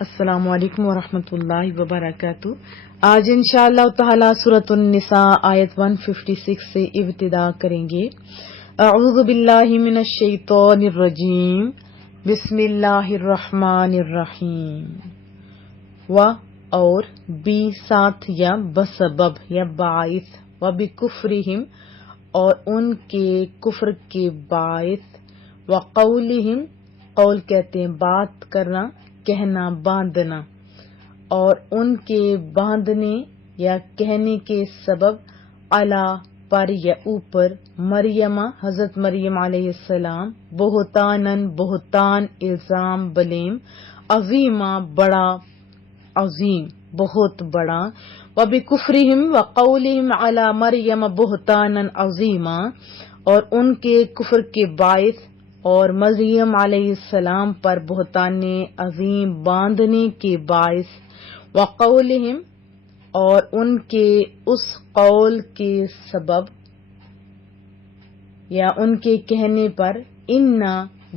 السلام علیکم ورحمۃ اللہ وبرکاتہ۔ آج انشاءاللہ تعالی سورۃ النساء آیت 156 سے ابتدا کریں گے۔ اعوذ باللہ من الشیطان الرجیم، بسم اللہ الرحمن الرحیم۔ و اور بی ساتھ یا بسبب یا باعث، و بکفرہم اور ان کے کفر کے باعث، و قولہم قول کہتے ہیں بات کرنا، کہنا، باندھنا، اور ان کے باندھنے یا کہنے کے سبب علی پر یا اوپر مریم حضرت مریم علیہ السلام بہتانن بہتان الزام بلیم عظیمہ بڑا عظیم بہت بڑا، وبکفرہم وقولہم علی مریم بہتانا عظیما اور ان کے کفر کے باعث اور مریم علیہ السلام پر بہتان عظیم باندھنے کے باعث، وقولہم اور ان کے اس قول کے سبب یا ان کے کہنے پر، انا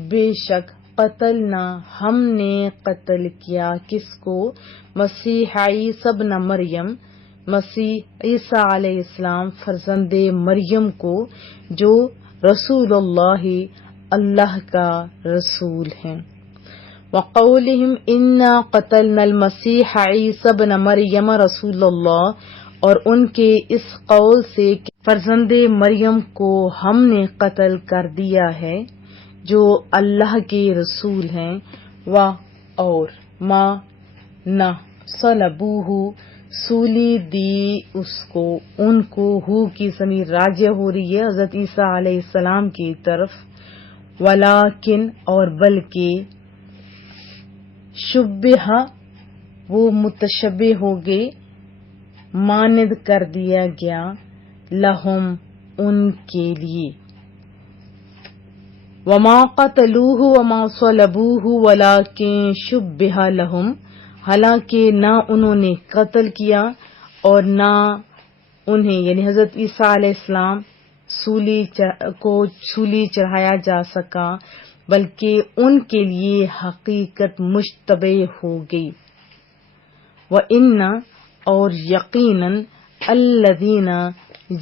بے شک قتلنا ہم نے قتل کیا کس کو، مسیح عیسی ابن مریم مسیح عیسیٰ علیہ السلام فرزند مریم کو، جو رسول اللہ کا رسول ہیں۔ وقولہم انا قتلنا المسیح عیسی ابن مریم رسول اللہ اور ان کے اس قول سے کہ فرزند مریم کو ہم نے قتل کر دیا ہے جو اللہ کے رسول ہیں، و اور ما نہ صلبوہ سولی دی اس کو ان کو، ہو کی ضمیر راجع ہو رہی ہے حضرت عیسیٰ علیہ السلام کی طرف، ولیکن اور بلکہ شبہ وہ متشبہ ہو گئے، مانند کر دیا گیا، لہم ان کے لیے، وما قتلوہ وما صلبوہ ولیکن شبہ لہم حالانکہ نہ انہوں نے قتل کیا اور نہ انہیں یعنی حضرت عیسیٰ علیہ السلام سولی چڑھایا جا سکا، بلکہ ان کے لیے حقیقت مشتبہ ہو گئی۔ وَإِنَّ اور یقیناً الذین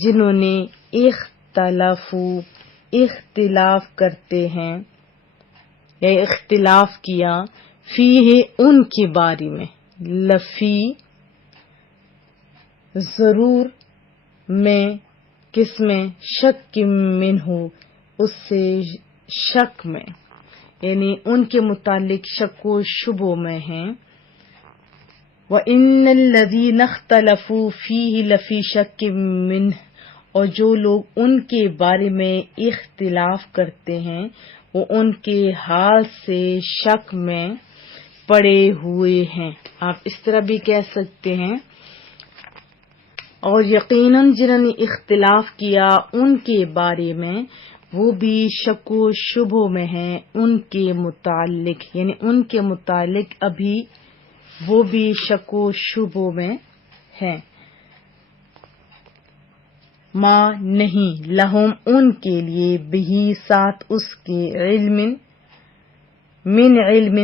جنہوں نے اختلاف کرتے ہیں یا اختلاف کیا، فیہ ان کے بارے میں، لفی ضرور میں کس میں، شک منہ اس سے شک میں، یعنی ان کے متعلق شک و شبہ میں ہیں۔ وَإِنَّ الَّذِينَ اخْتَلَفُوا فِيهِ لَفِي شَكٍّ مِّنْهُ اور جو لوگ ان کے بارے میں اختلاف کرتے ہیں وہ ان کے حال سے شک میں پڑے ہوئے ہیں، آپ اس طرح بھی کہہ سکتے ہیں۔ اور یقیناً جنہوں نے اختلاف کیا ان کے بارے میں وہ بھی شک و شبہ میں ہیں ان کے متعلق، یعنی ان کے متعلق ابھی وہ بھی شک و شبہ میں ہیں۔ ما نہیں، لہم ان کے لیے، بہی ساتھ اس کے، علم من علم،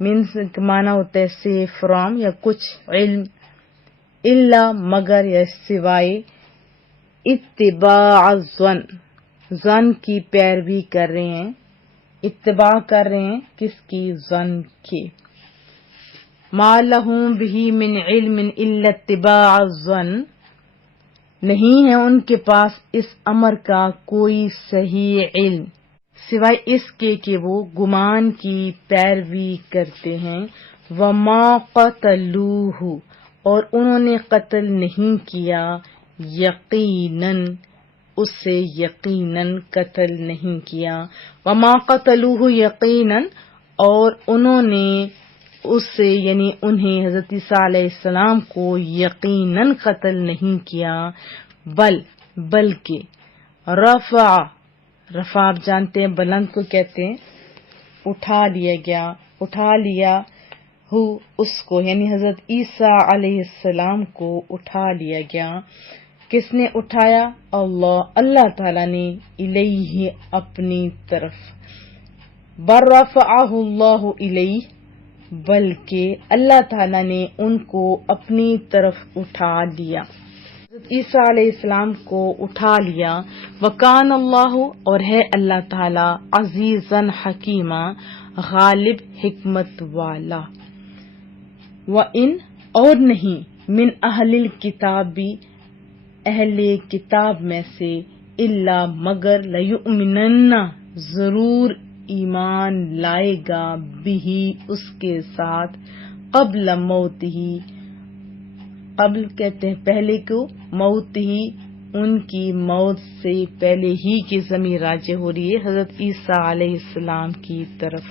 من کا معنی ہوتا ہے سے فرام یا کچھ علم، الا مگر یا سوائے، اتباع ظن کی پیروی کر رہے ہیں، اتباع کر رہے ہیں کس کی، ظن کی۔ ما لہم بہ من علم الا اتباع الظن نہیں ہے ان کے پاس اس امر کا کوئی صحیح علم سوائے اس کے کہ وہ گمان کی پیروی کرتے ہیں۔ وما قتلوہ اور انہوں نے قتل نہیں کیا، یقیناً اس سے یقیناً قتل نہیں کیا، وما قتلوہ یقیناً اور انہوں نے اس سے یعنی انہیں حضرت عیسیٰ علیہ السلام کو یقیناً قتل نہیں کیا، بلکہ رفع آپ جانتے ہیں بلند کو کہتے ہیں، اٹھا لیا ہو اس کو یعنی حضرت عیسیٰ علیہ السلام کو اٹھا لیا گیا۔ کس نے اٹھایا؟ اللہ تعالیٰ نے، الیہ اپنی طرف، بر رفعہ اللہ الیہ بلکہ اللہ تعالیٰ نے ان کو اپنی طرف اٹھا لیا، عیسیٰ علیہ السلام کو اٹھا لیا۔ وَكَانَ اللَّهُ، اور ہے اللہ تعالیٰ، عزیزاً حکیمہ، غالب حکمت والا۔ وَإِنْ، اور نہیں، من اہل الکتاب، اہل کتاب میں سے، الا مگر، لیؤمنن، ضرور ایمان لائے گا، بہ، اس کے ساتھ، قبل موتہ، قبل کہتے ہیں پہلے کو، موت ہی، ان کی موت سے پہلے ہی کی ضمیر راجع ہو رہی ہے حضرت عیسیٰ علیہ السلام کی طرف۔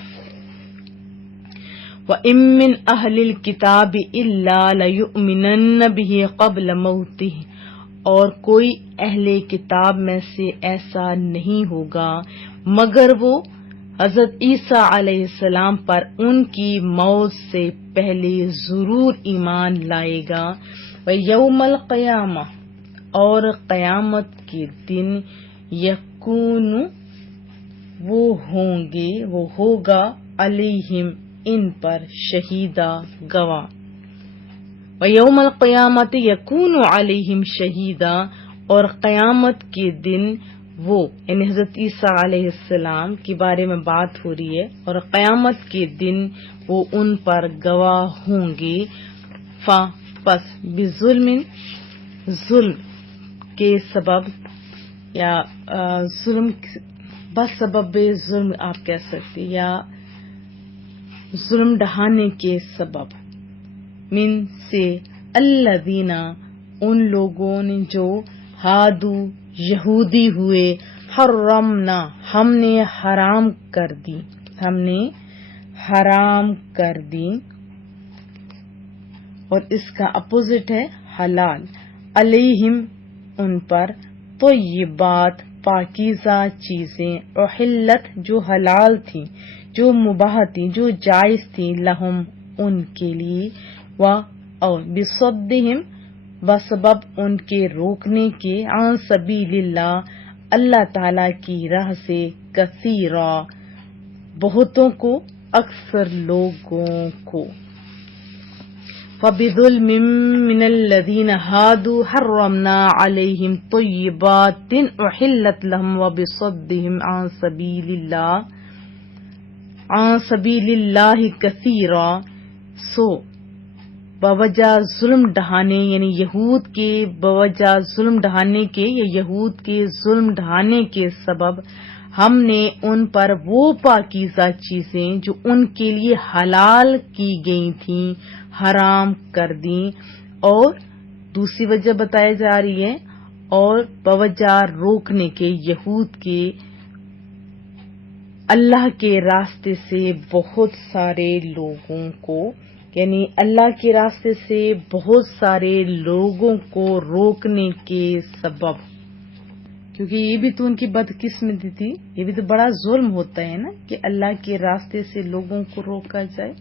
وَإِن مِّنْ أَهْلِ الْكِتَابِ إِلَّا لَيُؤْمِنَنَّ بِهِ قَبْلَ مَوْتِهِ، اور کوئی اہل کتاب میں سے ایسا نہیں ہوگا مگر وہ حضرت عیسیٰ علیہ السلام پر ان کی موت سے پہلے ضرور ایمان لائے گا۔ وَيَوْمَ الْقِيَامَةِ، اور قیامت کے دن، یکون، وہ ہوں گے، وہ ہوگا، علیہم، ان پر، شہیدہ، گواہ۔ وَيَوْمَ الْقِيَامَةِ يَكُونُ عَلَيْهِمْ شَهِيدًا، اور قیامت کے دن وہ، یعنی حضرت عیسیٰ علیہ السلام کے بارے میں بات ہو رہی ہے، اور قیامت کے دن وہ ان پر گواہ ہوں گے۔ پس بظلم، ظلم کے سبب، یا ظلم بس سبب ظلم آپ کہہ سکتے، یا ظلم ڈھانے کے سبب، من سے، الذین، ان لوگوں نے جو، ہادو، یہودی ہوئے، حرمنا، ہم نے حرام کر دی، ہم نے حرام کر دی، اور اس کا اپوزٹ ہے حلال، علیہم، ان پر، طیبات، پاکیزہ چیزیں، احلت، جو حلال تھیں، جو مباح تھیں، جو جائز تھیں، لہم، ان کے لیے، اور بصدہم، بسبب ان کے روکنے کے، عن سبیل اللہ، اللہ تعالی کی راہ سے، کثیرا، بہتوں کو، اکثر لوگوں کو۔ فَبِظُلْمٍ مِّنَ الَّذِينَ هَادُوا حَرَّمْنَا عَلَيْهِمْ طَيِّبَاتٍ أُحِلَّتْ لَهُمْ وَبِصَدِّهِمْ عَن سَبِيلِ اللَّهِ كَثِيرًا، سو بوجہ ظلم ڈھانے، یعنی یہود کے بوجہ ظلم ڈھانے کے، یا یہود کے ظلم ڈھانے کے سبب، ہم نے ان پر وہ پاکیزہ چیزیں جو ان کے لیے حلال کی گئی تھیں، حرام کر دیں، اور دوسری وجہ بتائی جا رہی ہے، اور بوجہ روکنے کے، یہود کے اللہ کے راستے سے بہت سارے لوگوں کو، یعنی اللہ کے راستے سے بہت سارے لوگوں کو روکنے کے سبب، کیونکہ یہ بھی تو ان کی بدقسمتی تھی، یہ بھی تو بڑا ظلم ہوتا ہے نا کہ اللہ کے راستے سے لوگوں کو روکا جائے۔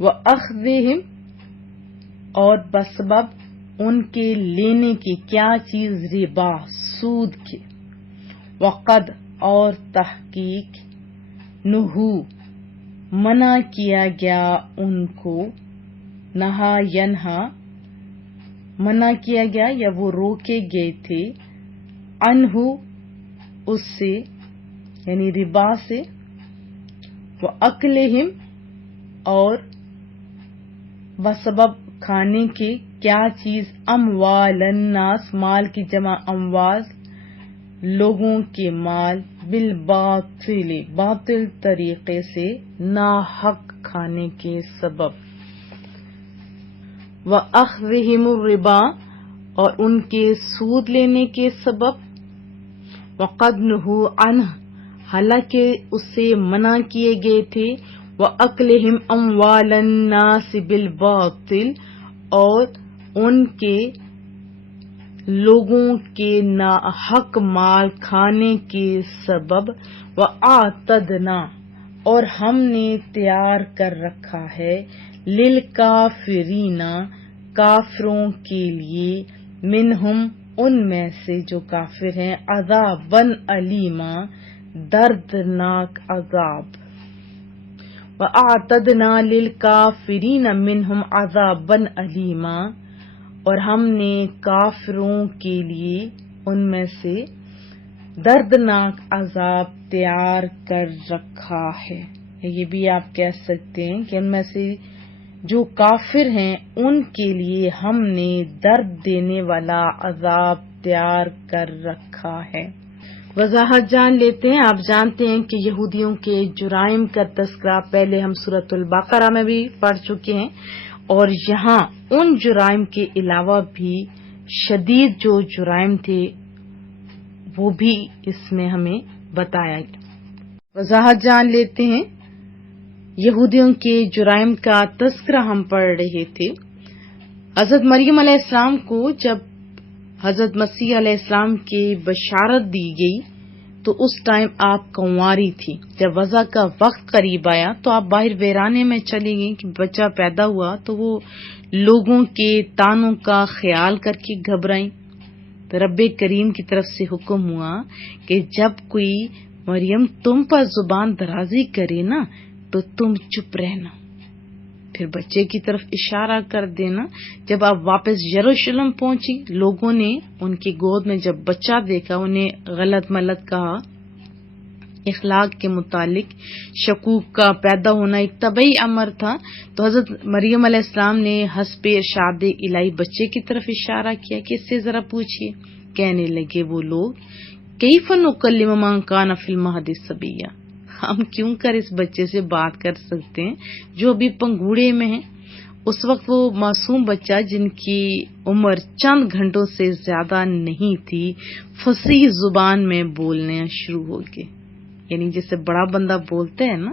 وَأَخْذِهِمْ، اور بسبب ان کے لینے کی، کیا چیز، ربا، سود کے، وقد، اور تحقیق، نہو، منع کیا گیا ان کو، نہا، ینہا، منع کیا گیا یا وہ روکے گئے تھے، عنہ، اس سے، یعنی ربا سے، وَأَكْلِهِمْ، اور بسبب کھانے کے، کیا چیز، اموال الناس، مال کی جمع اموال، لوگوں کے مال، بالباطل، باطل طریقے سے، ناحق کھانے کے سبب، وَأَخْذِهِمُ الرِّبَا، اور ان کے سود لینے کے سبب، وَقَدْ نُهُوا عَنْهُ، حالانکہ اس سے منع کیے گئے تھے، وَأَكْلِهِمْ أَمْوَالَ النَّاسِ بِالْبَاطِلِ، اور ان کے لوگوں کے ناحق مال کھانے کے سبب، وَأَعْتَدْنَا، اور ہم نے تیار کر رکھا ہے، لِلْكَافِرِينَ، کافروں کے لیے، منہم، ان میں سے جو کافر ہیں، عذابًا علیما، دردناک عذاب۔ وَأَعْتَدْنَا لِلْكَافِرِينَ مِنْهُمْ عَذَابًا أَلِيمًا، اور ہم نے کافروں کے لیے ان میں سے دردناک عذاب تیار کر رکھا ہے۔ یہ بھی آپ کہہ سکتے ہیں کہ ان میں سے جو کافر ہیں ان کے لیے ہم نے درد دینے والا عذاب تیار کر رکھا ہے۔ وضاحت جان لیتے ہیں۔ آپ جانتے ہیں کہ یہودیوں کے جرائم کا تذکرہ پہلے ہم سورۃ البقرہ میں بھی پڑھ چکے ہیں، اور یہاں ان جرائم کے علاوہ بھی شدید جو جرائم تھے وہ بھی اس میں ہمیں بتایا گیا۔ وضاحت جان لیتے ہیں۔ یہودیوں کے جرائم کا تذکرہ ہم پڑھ رہے تھے۔ حضرت مریم علیہ السلام کو جب حضرت مسیح علیہ السلام کی بشارت دی گئی تو اس ٹائم آپ کنواری تھی۔ جب وضع کا وقت قریب آیا تو آپ باہر ویرانے میں چلی گئیں کہ بچہ پیدا ہوا، تو وہ لوگوں کے تانوں کا خیال کر کے گھبرائیں۔ تو رب کریم کی طرف سے حکم ہوا کہ جب کوئی مریم تم پر زبان درازی کرے نا تو تم چپ رہنا، پھر بچے کی طرف اشارہ کر دینا۔ جب آپ واپس یروشلم پہنچی، لوگوں نے ان کی گود میں جب بچہ دیکھا انہیں غلط ملت کہا۔ اخلاق کے متعلق شکوک کا پیدا ہونا ایک طبعی امر تھا، تو حضرت مریم علیہ السلام نے حسب ارشاد الہی بچے کی طرف اشارہ کیا کہ اس سے ذرا پوچھئے۔ کہنے لگے وہ لوگ، کیف نکلم من کان فی المہد صبیا، ہم کیوں کر اس بچے سے بات کر سکتے ہیں جو ابھی پنگوڑے میں ہیں۔ اس وقت وہ معصوم بچہ جن کی عمر چند گھنٹوں سے زیادہ نہیں تھی فصیح زبان میں بولنے شروع ہو گئے، یعنی جیسے بڑا بندہ بولتے ہیں نا،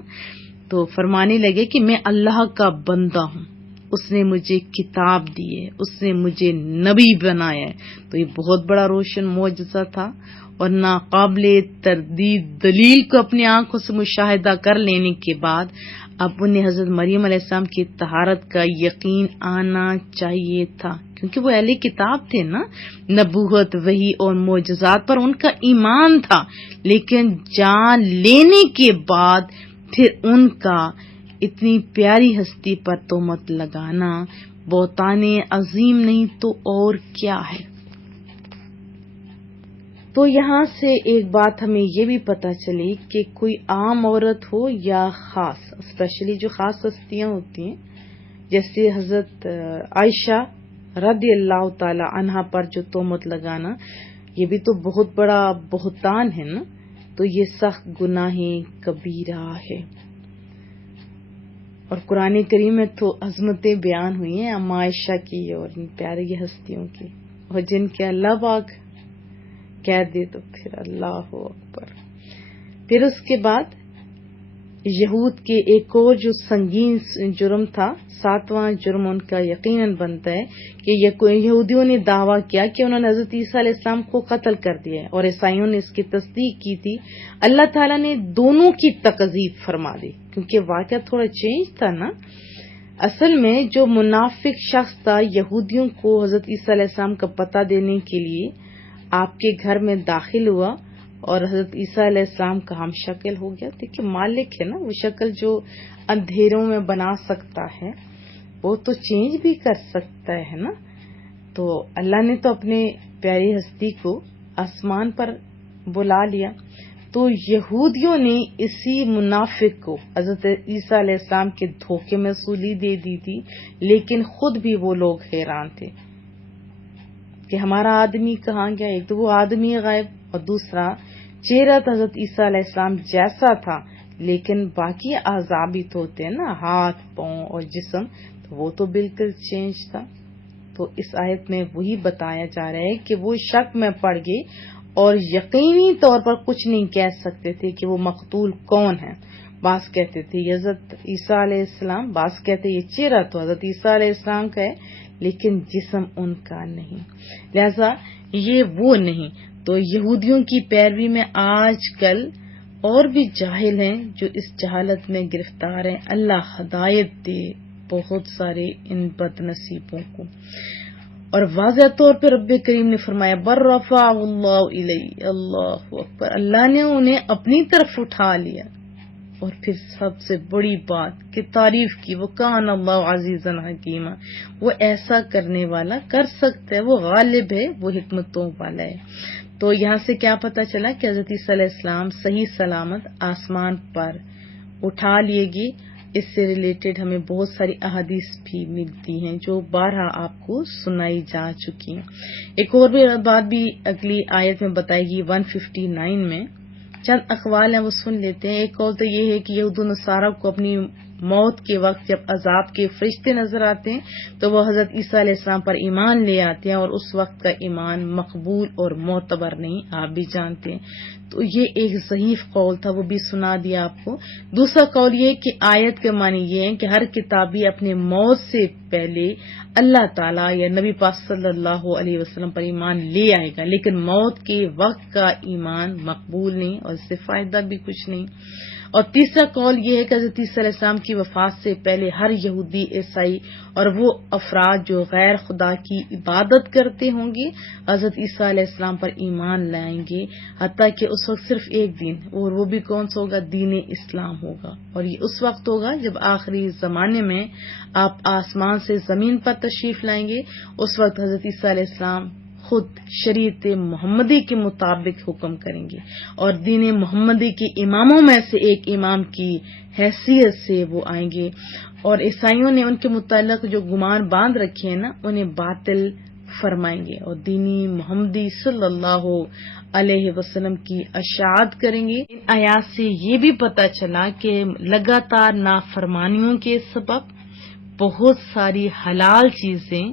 تو فرمانے لگے کہ میں اللہ کا بندہ ہوں، اس نے مجھے کتاب دی ہے، اس نے مجھے نبی بنایا ہے۔ تو یہ بہت بڑا روشن معجزہ تھا، اور ناقابل تردید دلیل کو اپنی آنکھوں سے مشاہدہ کر لینے کے بعد اب انہیں حضرت مریم علیہ السلام کی طہارت کا یقین آنا چاہیے تھا، کیونکہ وہ اہل کتاب تھے نا، نبوت وحی اور معجزات پر ان کا ایمان تھا، لیکن جان لینے کے بعد پھر ان کا اتنی پیاری ہستی پر تہمت لگانا بہتان عظیم نہیں تو اور کیا ہے۔ تو یہاں سے ایک بات ہمیں یہ بھی پتہ چلی کہ کوئی عام عورت ہو یا خاص، اسپیشلی جو خاص ہستیاں ہوتی ہیں جیسے حضرت عائشہ رضی اللہ تعالی عنہا پر جو تہمت لگانا، یہ بھی تو بہت بڑا بہتان ہے نا، تو یہ سخت گناہ کبیرہ ہے۔ اور قرآن کریم میں تو عظمتیں بیان ہوئی ہیں اما عائشہ کی اور ان پیاری ہستیوں کی، اور جن کے اللہ پاک کہہ دے تو پھر اللہ اکبر۔ پھر اس کے بعد یہود کے ایک اور جو سنگین جرم تھا، 7واں جرم ان کا یقیناً بنتا ہے کہ یہودیوں نے دعویٰ کیا کہ انہوں نے حضرت عیسیٰ علیہ السلام کو قتل کر دیا ہے، اور عیسائیوں نے اس کی تصدیق کی تھی۔ اللہ تعالیٰ نے دونوں کی تکذیب فرما دی، کیونکہ واقعہ تھوڑا چینج تھا نا۔ اصل میں جو منافق شخص تھا یہودیوں کو حضرت عیسیٰ علیہ السلام کا پتہ دینے کے لیے آپ کے گھر میں داخل ہوا اور حضرت عیسیٰ علیہ السلام کا ہم شکل ہو گیا۔ دیکھیں مالک ہے نا، وہ شکل جو اندھیروں میں بنا سکتا ہے وہ تو چینج بھی کر سکتا ہے نا۔ تو اللہ نے تو اپنے پیاری ہستی کو آسمان پر بلا لیا، تو یہودیوں نے اسی منافق کو حضرت عیسیٰ علیہ السلام کے دھوکے میں سولی دے دی تھی، لیکن خود بھی وہ لوگ حیران تھے کہ ہمارا آدمی کہاں گیا۔ ایک تو وہ آدمی غائب، اور دوسرا چہرہ تو حضرت عیسیٰ علیہ السلام جیسا تھا، لیکن باقی اعضاء بھی تو ہوتے ہیں نا، ہاتھ پاؤں اور جسم، تو وہ تو بالکل چینج تھا۔ تو اس آیت میں وہی بتایا جا رہا ہے کہ وہ شک میں پڑ گئے اور یقینی طور پر کچھ نہیں کہہ سکتے تھے کہ وہ مقتول کون ہے۔ بعض کہتے تھے یہ حضرت عیسیٰ علیہ السلام، بعض کہتے یہ چہرہ تو حضرت عیسیٰ علیہ السلام کا ہے لیکن جسم ان کا نہیں، لہذا یہ وہ نہیں۔ تو یہودیوں کی پیروی میں آج کل اور بھی جاہل ہیں جو اس جہالت میں گرفتار ہیں۔ اللہ ہدایت دے بہت سارے ان بد نصیبوں کو۔ اور واضح طور پہ رب کریم نے فرمایا بر رفع اللہ الیہ، اللہ اکبر، اللہ نے انہیں اپنی طرف اٹھا لیا۔ اور پھر سب سے بڑی بات کہ تعریف کی، وہ کان اللہ عزیزا حکیما، وہ ایسا کرنے والا کر سکتا ہے، وہ غالب ہے، وہ حکمتوں والا ہے۔ تو یہاں سے کیا پتا چلا کہ حضرت عیسیٰ علیہ السلام صحیح سلامت آسمان پر اٹھا لیے گی۔ اس سے ریلیٹڈ ہمیں بہت ساری احادیث بھی ملتی ہیں جو بارہا آپ کو سنائی جا چکی ہیں۔ ایک اور بھی بات بھی اگلی آیت میں بتائے گی 159 میں، چند اقوال ہیں وہ سن لیتے ہیں۔ ایک قول تو یہ ہے کہ یہود و نصارہ کو اپنی موت کے وقت جب عذاب کے فرشتے نظر آتے ہیں تو وہ حضرت عیسیٰ علیہ السلام پر ایمان لے آتے ہیں، اور اس وقت کا ایمان مقبول اور معتبر نہیں، آپ بھی جانتے ہیں۔ تو یہ ایک ضعیف قول تھا، وہ بھی سنا دیا آپ کو۔ دوسرا قول یہ کہ آیت کے معنی یہ ہے کہ ہر کتابی اپنے موت سے پہلے اللہ تعالیٰ یا نبی پاک صلی اللہ علیہ وسلم پر ایمان لے آئے گا، لیکن موت کے وقت کا ایمان مقبول نہیں اور اس سے فائدہ بھی کچھ نہیں۔ اور تیسرا قول یہ ہے کہ حضرت عیسیٰ علیہ السلام کی وفات سے پہلے ہر یہودی، عیسائی اور وہ افراد جو غیر خدا کی عبادت کرتے ہوں گے حضرت عیسیٰ علیہ السلام پر ایمان لائیں گے، حتیٰ کہ اس وقت صرف ایک دین، اور وہ بھی کون سا ہوگا؟ دین اسلام ہوگا۔ اور یہ اس وقت ہوگا جب آخری زمانے میں آپ آسمان سے زمین پر تشریف لائیں گے، اس وقت حضرت عیسیٰ علیہ السلام خود شریعت محمدی کے مطابق حکم کریں گے، اور دین محمدی کے اماموں میں سے ایک امام کی حیثیت سے وہ آئیں گے۔ اور عیسائیوں نے ان کے متعلق جو گمان باندھ رکھے ہیں نا، انہیں باطل فرمائیں گے اور دینی محمدی صلی اللہ علیہ وسلم کی اشاعت کریں گے۔ ان آیات سے یہ بھی پتہ چلا کہ لگاتار نافرمانیوں کے سبب بہت ساری حلال چیزیں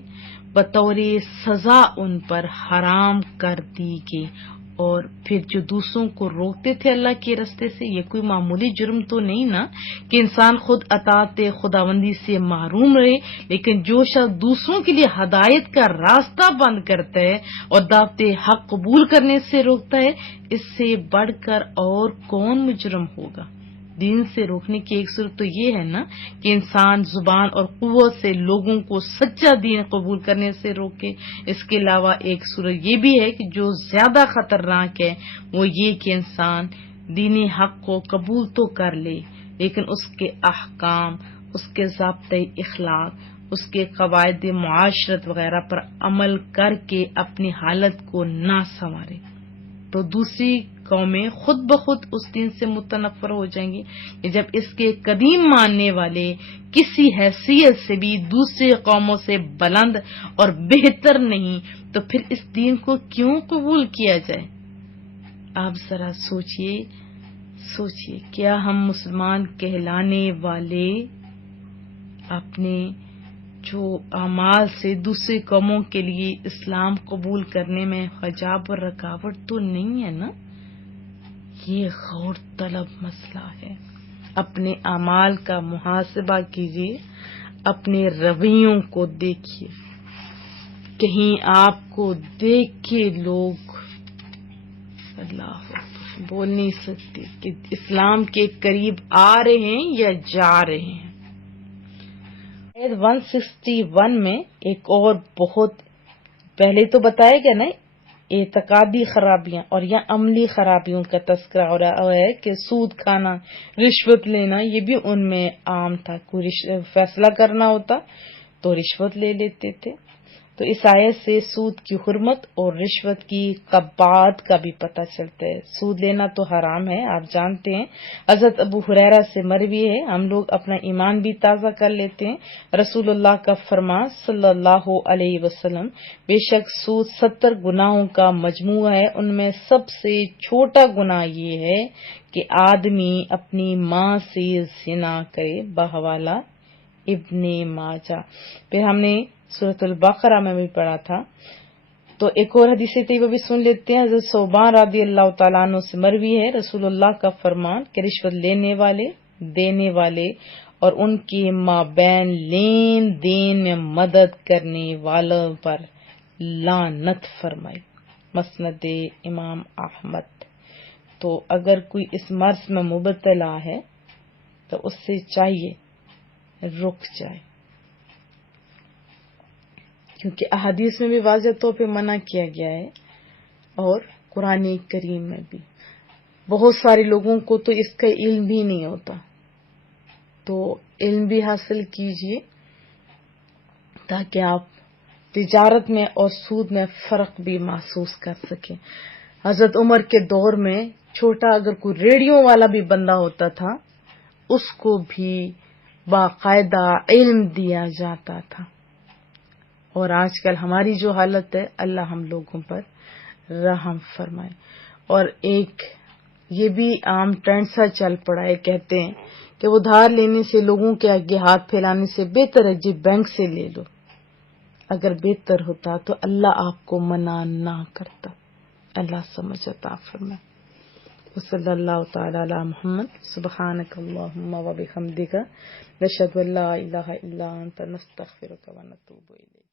بطور سزا ان پر حرام کر دی گئی، اور پھر جو دوسروں کو روکتے تھے اللہ کے راستے سے، یہ کوئی معمولی جرم تو نہیں نا کہ انسان خود اطاعت خداوندی سے محروم رہے، لیکن جو شخص دوسروں کے لیے ہدایت کا راستہ بند کرتا ہے اور دعوت حق قبول کرنے سے روکتا ہے، اس سے بڑھ کر اور کون مجرم ہوگا؟ دین سے روکنے کی ایک صورت تو یہ ہے نا کہ انسان زبان اور قوت سے لوگوں کو سچا دین قبول کرنے سے روکے۔ اس کے علاوہ ایک صورت یہ بھی ہے کہ جو زیادہ خطرناک ہے وہ یہ کہ انسان دین حق کو قبول تو کر لے، لیکن اس کے احکام، اس کے ضابطۂ اخلاق، اس کے قواعد معاشرت وغیرہ پر عمل کر کے اپنی حالت کو نہ سنوارے، تو دوسری قومیں خود بخود اس دین سے متنفر ہو جائیں گی کہ جب اس کے قدیم ماننے والے کسی حیثیت سے بھی دوسری قوموں سے بلند اور بہتر نہیں، تو پھر اس دین کو کیوں قبول کیا جائے؟ آپ ذرا سوچئے کیا ہم مسلمان کہلانے والے اپنے جو اعمال سے دوسری قوموں کے لیے اسلام قبول کرنے میں حجاب اور رکاوٹ تو نہیں ہے نا؟ یہ غور طلب مسئلہ ہے۔ اپنے اعمال کا محاسبہ کیجیے، اپنے رویوں کو دیکھیے، کہیں آپ کو دیکھ کے لوگ اللہ بول نہیں سکتے کہ اسلام کے قریب آ رہے ہیں یا جا رہے ہیں۔ 161 میں ایک اور بہت پہلے تو بتایا گیا نا اعتقادی خرابیاں اور یا عملی خرابیوں کا تذکرہ ہو رہا ہے کہ سود کھانا، رشوت لینا، یہ بھی ان میں عام تھا۔ کوئی فیصلہ کرنا ہوتا تو رشوت لے لیتے تھے۔ تو اس آیت سے سود کی حرمت اور رشوت کی قباحت کا بھی پتہ چلتا ہے۔ سود لینا تو حرام ہے، آپ جانتے ہیں۔ حضرت ابو ہریرہ سے مروی ہے، ہم لوگ اپنا ایمان بھی تازہ کر لیتے ہیں۔ رسول اللہ کا فرمان صلی اللہ علیہ وسلم، بے شک سود 70 گناہوں کا مجموعہ ہے، ان میں سب سے چھوٹا گناہ یہ ہے کہ آدمی اپنی ماں سے زنا کرے، بحوالہ ابن ماجہ۔ پھر ہم نے سورۃ البقرہ میں بھی پڑھا تھا۔ تو ایک اور حدیث طیبہ بھی سن لیتے ہیں۔ حضرت ثوبان رضی اللہ تعالیٰ عنہ سے مروی ہے، رسول اللہ کا فرمان کہ رشوت لینے والے، دینے والے اور ان کے مابین لین دین میں مدد کرنے والوں پر لعنت فرمائی، مسند امام احمد۔ تو اگر کوئی اس مرض میں مبتلا ہے تو اس سے چاہیے رک جائے، کیونکہ احادیث میں بھی واضح طور پہ منع کیا گیا ہے اور قرآن کریم میں بھی۔ بہت سارے لوگوں کو تو اس کا علم بھی نہیں ہوتا، تو علم بھی حاصل کیجیے تاکہ آپ تجارت میں اور سود میں فرق بھی محسوس کر سکیں۔ حضرت عمر کے دور میں چھوٹا اگر کوئی ریڈیو والا بھی بندہ ہوتا تھا اس کو بھی باقاعدہ علم دیا جاتا تھا، اور آج کل ہماری جو حالت ہے اللہ ہم لوگوں پر رحم فرمائے۔ اور ایک یہ بھی عام ٹرینڈ سا چل پڑا ہے، کہتے ہیں کہ ادھار لینے سے، لوگوں کے آگے ہاتھ پھیلانے سے بہتر ہے جی بینک سے لے لو۔ اگر بہتر ہوتا تو اللہ آپ کو منع نہ کرتا۔ اللہ سمجھ عطا فرمائے۔ وصلی اللہ تعالی علی محمد۔ سبحانک اللہم و بحمدک، نشہد ان لا الہ الا انت، نستغفرک و نتوب الیک۔